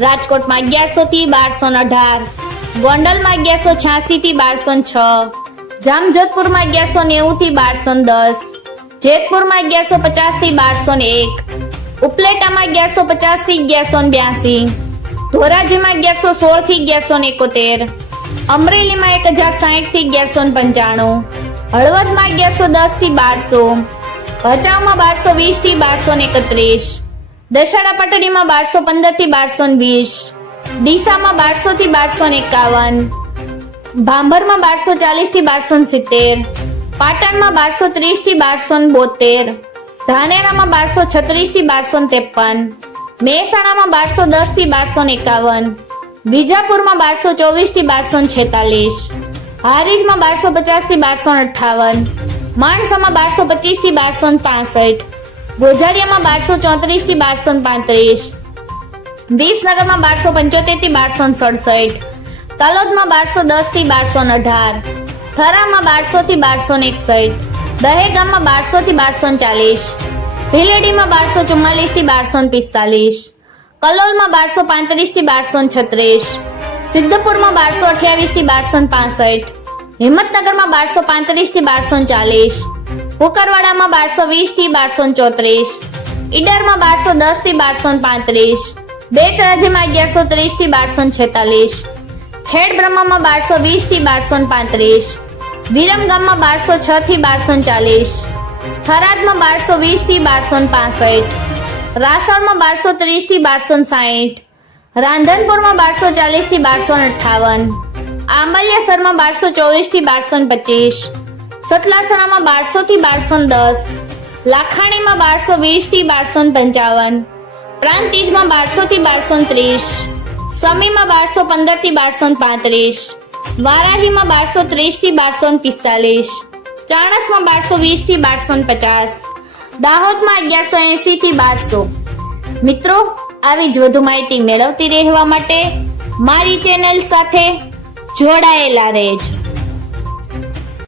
રાજકોટમાં અગિયારસો થી બારસો અઢાર, ગોંડલમાં અગિયારસો છ્યાસી થી બારસો છ, જામજોધપુરમાં અગિયારસો નેવું થી બારસો દસ, જેતપુરમાં અગિયારસો પચાસથી બારસો એક, ઉપલેટામાં અગિયારસો પચાસથી અગિયારસો બ્યાસી, ધોરાજીમાં અગિયારસો સોળથી અગિયારસો એકોતેર, અમરેલીમાં એક હજાર સાહીઠથી અગિયારસો પંચાણું, હળવદમાં અગિયારસો દસથી બારસો, ભચાઉમાં બારસો વીસથી બારસો એકત્રીસ દશાડા પાટડીમાં બારસો પંદરથી બારસો વીસ. ડીસામાં બારસો થી બારસો એકાવન. ભાંભરમાં બારસો ચાલીસથી બારસો સિત્તેર. પાટણમાં બારસો ત્રીસથી બારસો બોતેર. ધાનેરામાં બારસો છત્રીસથી બારસો ત્રેપન. મહેસાણામાં બારસો દસથી બારસો એકાવન. વિજાપુરમાં બારસો ચોવીસથી બારસો છેતાલીસ. હારીજમાં બારસો પચાસથી બારસો અઠાવન માણસામાં બારસો પચીસથી બારસો પાસઠ. ગોઝારિયામાં બારસો ચોત્રીસથી બારસો પાંત્રીસ. વિસનગરમાં બારસો પંચોતેરથી બારસો સડસઠ. તલોદમાં બારસો દસથી બારસો અઢાર. થરામાં બારસો થી બારસો એકસઠ. દહેગામમાં બારસો થી બારસો ચાલીસ. ભીલડીમાં બારસો ચુમ્માલીસથી બારસો પિસ્તાલીસ. કલોલમાં બારસો પાંત્રીસથી બારસો છત્રીસ. સિદ્ધપુરમાં બારસો અઠ્યાવીસથી બારસો પાસઠ. હિંમતનગરમાં બારસો પાંત્રીસથી બારસો ચાલીસ. કુકરવાડામાં બારસો વીસથી બારસો ચોત્રીસ, ઈડરમાં બારસો દસથી બારસો પાંત્રીસ બેચરાજીમાં અગિયારસો ત્રીસથી બારસો છેતાલીસ, ખેડ બ્રહ્મામાં બારસો વીસથી બારસો પાંત્રીસ વિરમગામમાં બારસો છ થી બારસો ચાલીસ, થરાદમાં બારસો વીસથી બારસો પાસઠ, રાસણમાં બારસો ત્રીસથી બારસો સાહીઠ, રાંધનપુરમાં બારસો ચાલીસથી બારસો અઠાવન, આંબલિયાસરમાં બારસો ચોવીસથી બારસો પચીસ સતલાસણામાં બારસો થી બારસો દસ, લાખાણીમાં બારસો વીસથી બારસો પંચાવન, પ્રાંતિજમાં બારસો થી બારસો ત્રીસ, સમીમાં બારસો પંદરથી બારસો પાંત્રીસ, વારાહીમાં બારસો ત્રીસથી બારસો પિસ્તાલીસ, ચાણસમાં બારસો વીસથી બારસો પચાસ, દાહોદમાં અગિયારસો એસી થી બારસો. મિત્રો, આવી જ વધુ માહિતી મેળવતી રહેવા માટે મારી ચેનલ સાથે જોડાયેલા રહેજો.